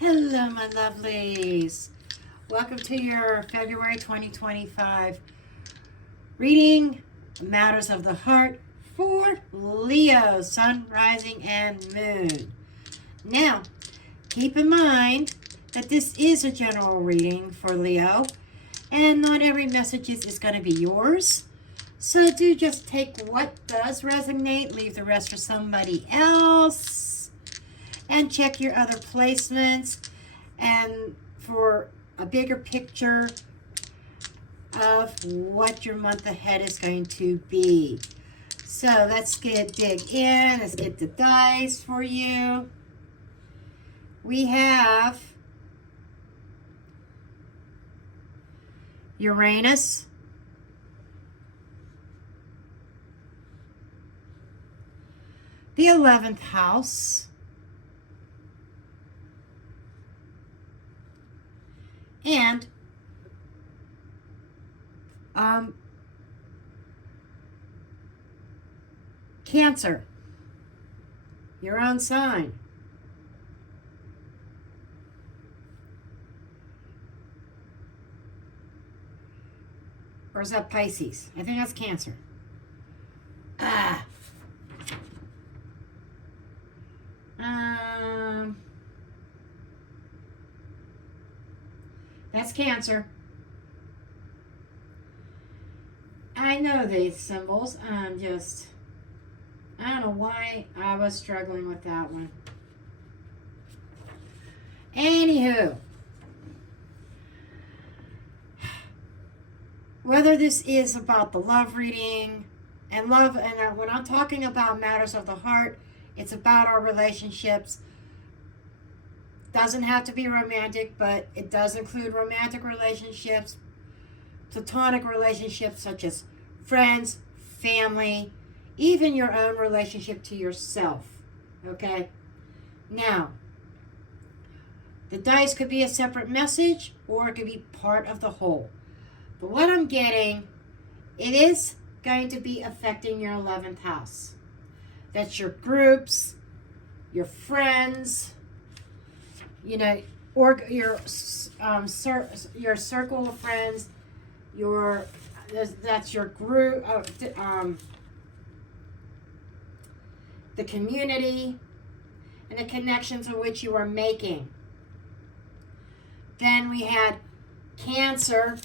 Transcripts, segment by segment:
Hello, my lovelies. Welcome to your February 2025 reading, Matters of the Heart for Leo, Sun, Rising, and Moon. Now, keep in mind that this is a general reading for Leo, and not every message is going to be yours. So do just take what does resonate, leave the rest for somebody else, and check your other placements and for a bigger picture of what your month ahead is going to be. So let's dig in. Let's get the dice for you. We have Uranus, the 11th house, and Cancer, your own sign. Or is that Pisces? I think that's Cancer. That's Cancer. I know these symbols. I don't know why I was struggling with that one. Anywho, whether this is about the love reading and love, and when I'm talking about matters of the heart, it's about our relationships. Doesn't have to be romantic, but it does include romantic relationships, platonic relationships such as friends, family, even your own relationship to yourself. Okay? Now, the dice could be a separate message or it could be part of the whole. But what I'm getting, it is going to be affecting your 11th house. That's your groups, your friends, or your circle of friends, that's your group, the community, and the connections in which you are making. Then we had Cancer,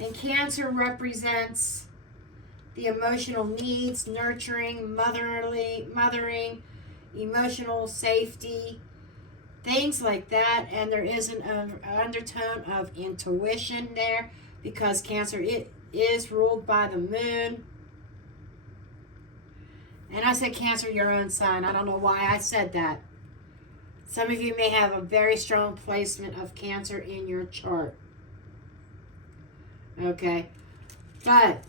and Cancer represents the emotional needs, nurturing, mothering, emotional safety, things like that. And there is an undertone of intuition there because Cancer, it is ruled by the moon. And I said Cancer, your own sign. I don't know why I said that. Some of you may have a very strong placement of Cancer in your chart. Okay. But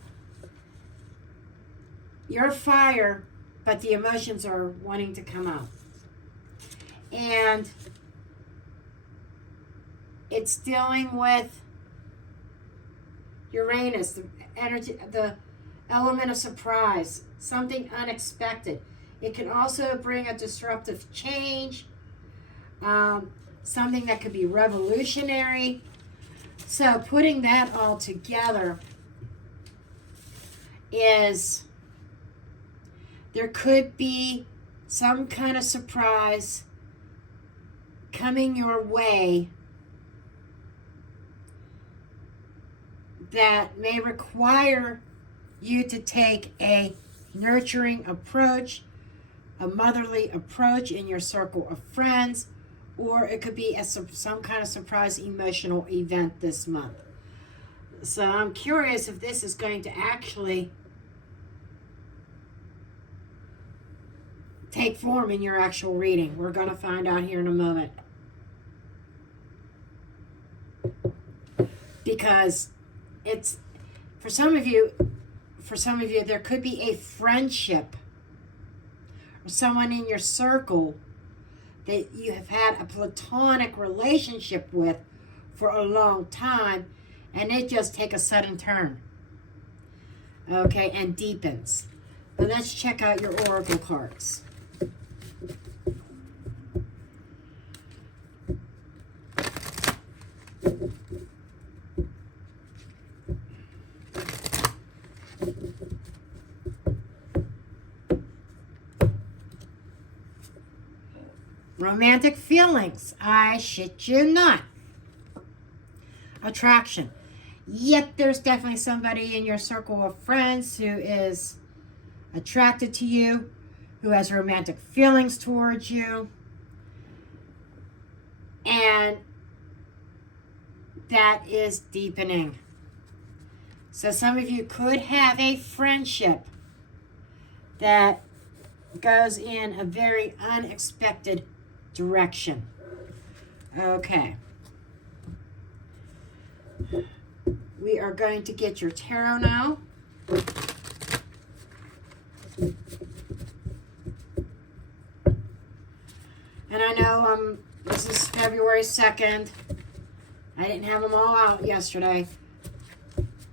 you're fire, but the emotions are wanting to come out. And it's dealing with Uranus, the energy, the element of surprise, something unexpected. It can also bring a disruptive change, something that could be revolutionary. So putting that all together is there could be some kind of surprise coming your way that may require you to take a nurturing approach, a motherly approach in your circle of friends, or it could be some kind of surprise emotional event this month. So I'm curious if this is going to actually take form in your actual reading. We're going to find out here in a moment. Because it's, for some of you, there could be a friendship or someone in your circle that you have had a platonic relationship with for a long time, and it just take a sudden turn. Okay, and deepens. But let's check out your oracle cards. romantic feelings. I shit you not. Attraction. Yet there's definitely somebody in your circle of friends who is attracted to you, who has romantic feelings towards you, and that is deepening. So some of you could have a friendship that goes in a very unexpected direction. Okay. We are going to get your tarot now. And I know this is February 2nd. I didn't have them all out yesterday.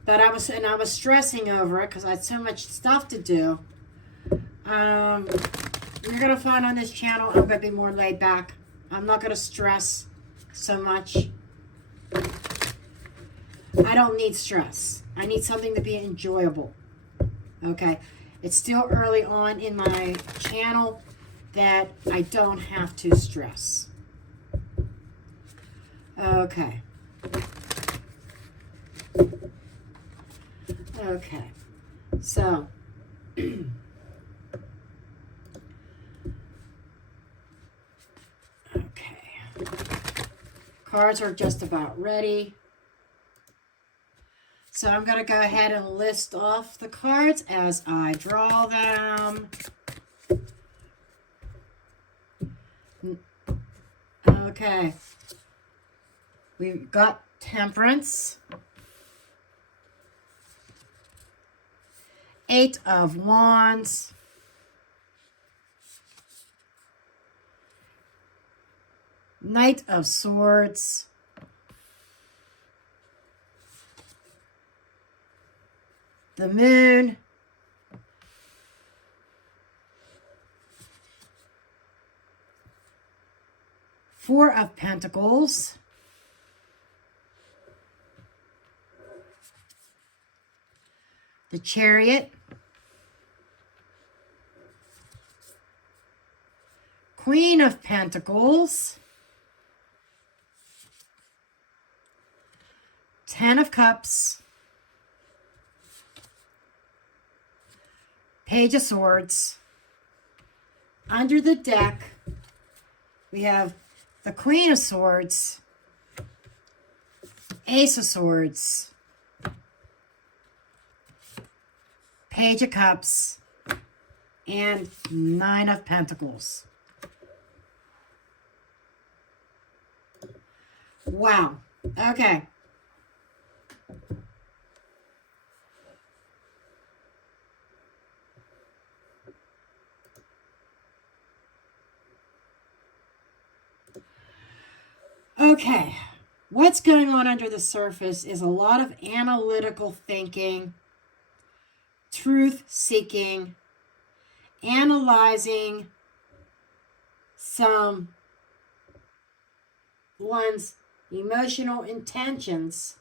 But I was stressing over it because I had so much stuff to do. You're going to find on this channel I'm going to be more laid back. I'm not going to stress so much. I don't need stress. I need something to be enjoyable. Okay. It's still early on in my channel that I don't have to stress. Okay. Okay. So. Okay. Cards are just about ready. So I'm going to go ahead and list off the cards as I draw them. Okay. We've got Temperance. 8 of Wands. Knight of Swords. The Moon. Four of Pentacles. The Chariot. Queen of Pentacles. 10 of Cups. Page of Swords. Under the deck, we have the Queen of Swords, Ace of Swords, Page of Cups, and 9 of Pentacles. Wow. Okay. Okay, what's going on under the surface is a lot of analytical thinking, truth seeking, analyzing someone's emotional intentions.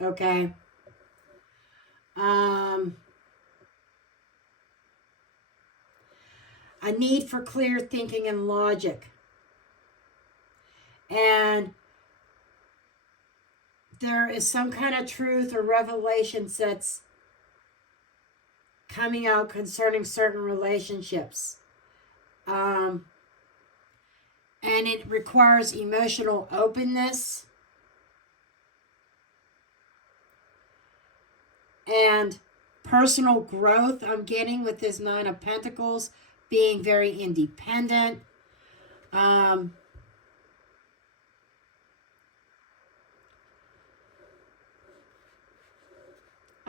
Okay. A need for clear thinking and logic. And there is some kind of truth or revelations that's coming out concerning certain relationships. And it requires emotional openness and personal growth. I'm getting with this 9 of Pentacles, being very independent.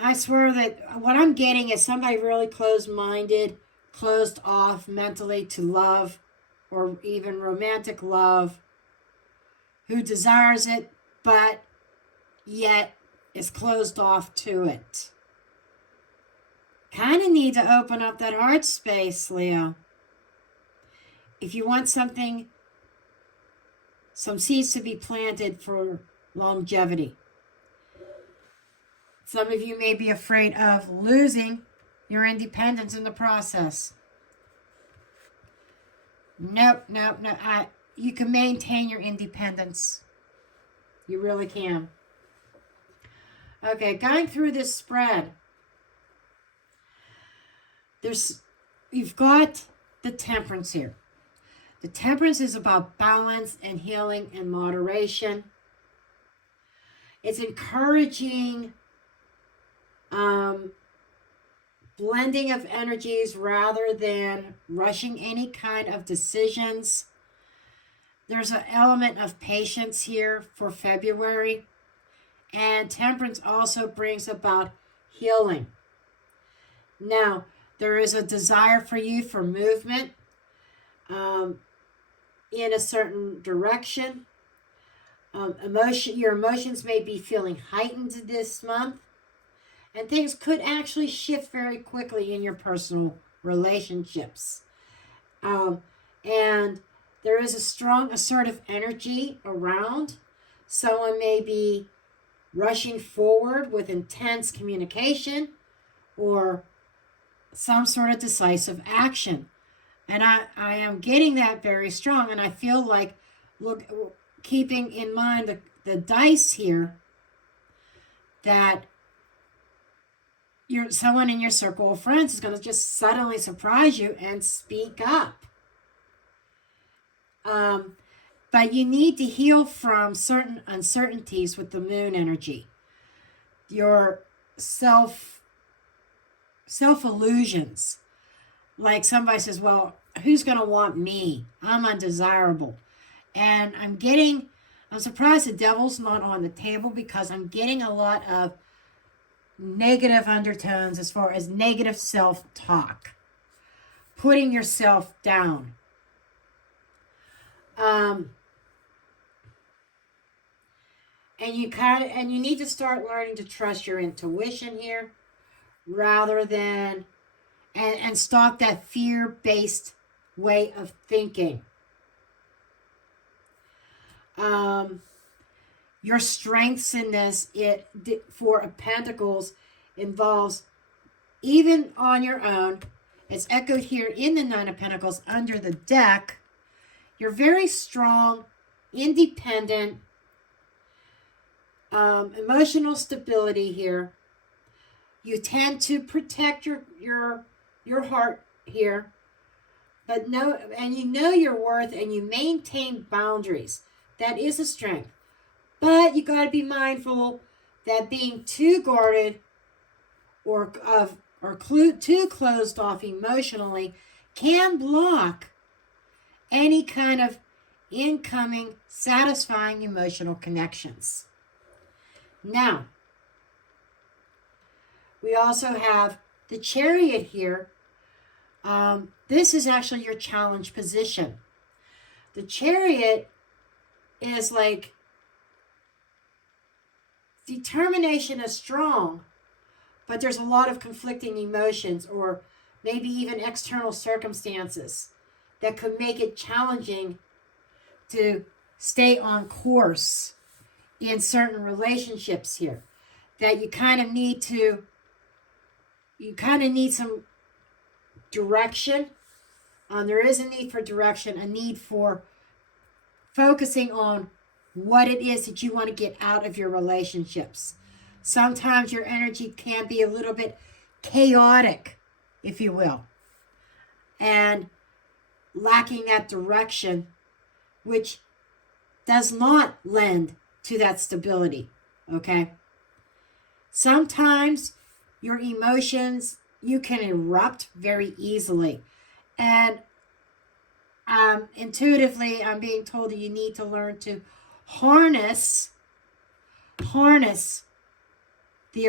I swear that what I'm getting is somebody really closed-minded, closed off mentally to love or even romantic love, who desires it but yet is closed off to it. Kind of need to open up that heart space, Leo. If you want something, some seeds to be planted for longevity. Some of you may be afraid of losing your independence in the process. Nope, nope, no. You can maintain your independence. You really can. Okay, going through this spread, you've got the temperance here. The temperance is about balance and healing and moderation. It's encouraging blending of energies rather than rushing any kind of decisions. There's an element of patience here for February. And temperance also brings about healing. Now, there is a desire for you for movement in a certain direction. Your emotions may be feeling heightened this month. And things could actually shift very quickly in your personal relationships. And there is a strong assertive energy around. Someone may be rushing forward with intense communication or some sort of decisive action. And I am getting that very strong. And I feel like, look, keeping in mind the dice here, that someone in your circle of friends is going to just suddenly surprise you and speak up. But you need to heal from certain uncertainties with the moon energy. Your self-illusions. Like somebody says, well, who's going to want me? I'm undesirable. And I'm surprised the devil's not on the table, because I'm getting a lot of negative undertones as far as negative self-talk, putting yourself down. And you need to start learning to trust your intuition here, rather than and stop that fear-based way of thinking. Your strengths in this, Four of Pentacles, involves, even on your own, it's echoed here in the Nine of Pentacles under the deck. You're very strong, independent, emotional stability here. You tend to protect your heart here, and you know your worth, and you maintain boundaries. That is a strength. But you got to be mindful that being too guarded or too closed off emotionally can block any kind of incoming, satisfying emotional connections. Now, we also have the Chariot here. This is actually your challenge position. The Chariot is like, determination is strong, but there's a lot of conflicting emotions, or maybe even external circumstances that could make it challenging to stay on course in certain relationships here. That you kind of need some direction. There is a need for direction, a need for focusing on what it is that you want to get out of your relationships. Sometimes your energy can be a little bit chaotic, if you will, and lacking that direction, which does not lend to that stability, okay? Sometimes your emotions, you can erupt very easily. And intuitively, I'm being told that you need to learn to harness the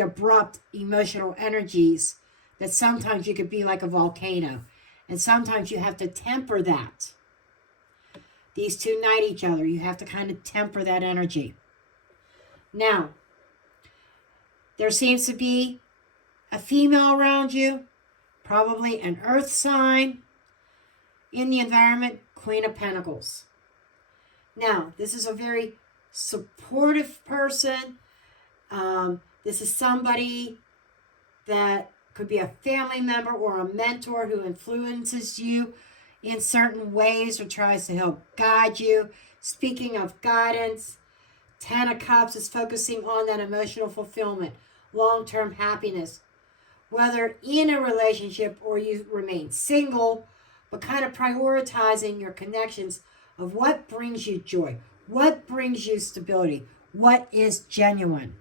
abrupt emotional energies, that sometimes you could be like a volcano, and sometimes you have to temper that. These two knight each other. You have to kind of temper that energy. Now, there seems to be a female around you, probably an earth sign in the environment, Queen of Pentacles. Now, this is a very supportive person. This is somebody that could be a family member or a mentor who influences you in certain ways or tries to help guide you. Speaking of guidance, Ten of Cups is focusing on that emotional fulfillment, long-term happiness. Whether in a relationship or you remain single, but kind of prioritizing your connections of what brings you joy, what brings you stability, what is genuine.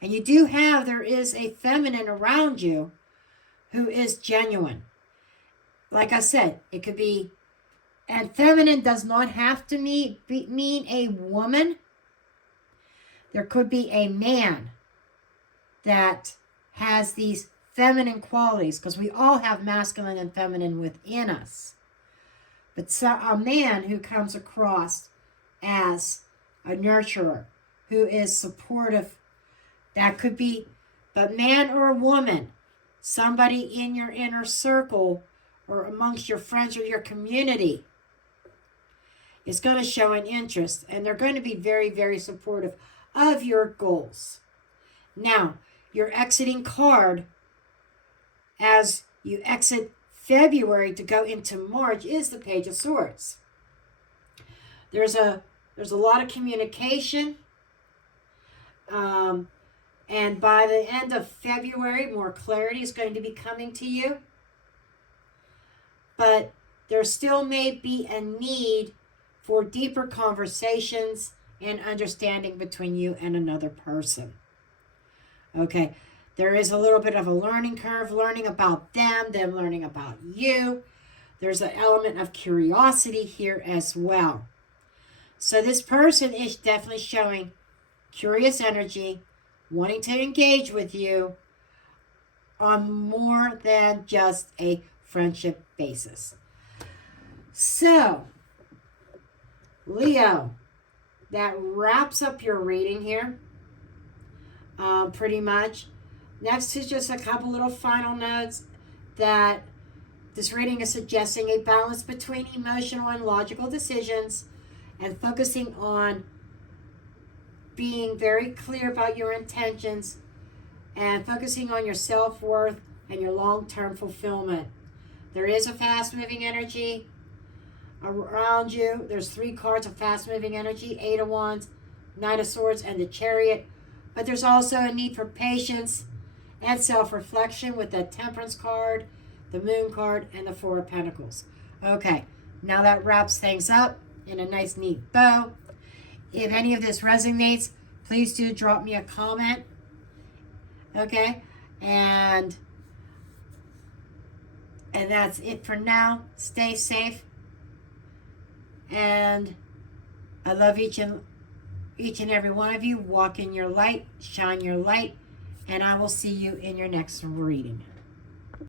And you do have, there is a feminine around you who is genuine. Like I said, it could be, and feminine does not have to mean a woman. There could be a man that has these feminine qualities, because we all have masculine and feminine within us. But a man who comes across as a nurturer, who is supportive, that could be a man or a woman, somebody in your inner circle or amongst your friends or your community is going to show an interest, and they're going to be very, very supportive of your goals. Now, your exiting card as you exit February to go into March is the Page of Swords. There's a lot of communication, and by the end of February, more clarity is going to be coming to you. But there still may be a need for deeper conversations and understanding between you and another person. Okay, there is a little bit of a learning curve, learning about them learning about you. There's an element of curiosity here as well. So this person is definitely showing curious energy, wanting to engage with you on more than just a friendship basis. So, Leo, that wraps up your reading here, pretty much. Next is just a couple little final notes that this reading is suggesting a balance between emotional and logical decisions and focusing on being very clear about your intentions and focusing on your self-worth and your long-term fulfillment. There is a fast-moving energy around you. There's 3 cards of fast-moving energy: 8 of Wands, Knight of Swords, and the Chariot. But there's also a need for patience and self-reflection with the Temperance card, the Moon card, and the 4 of Pentacles. Okay, now that wraps things up in a nice, neat bow. If any of this resonates, please do drop me a comment. Okay, and that's it for now. Stay safe, and I love each and every one of you. Walk in your light, shine your light, and I will see you in your next reading.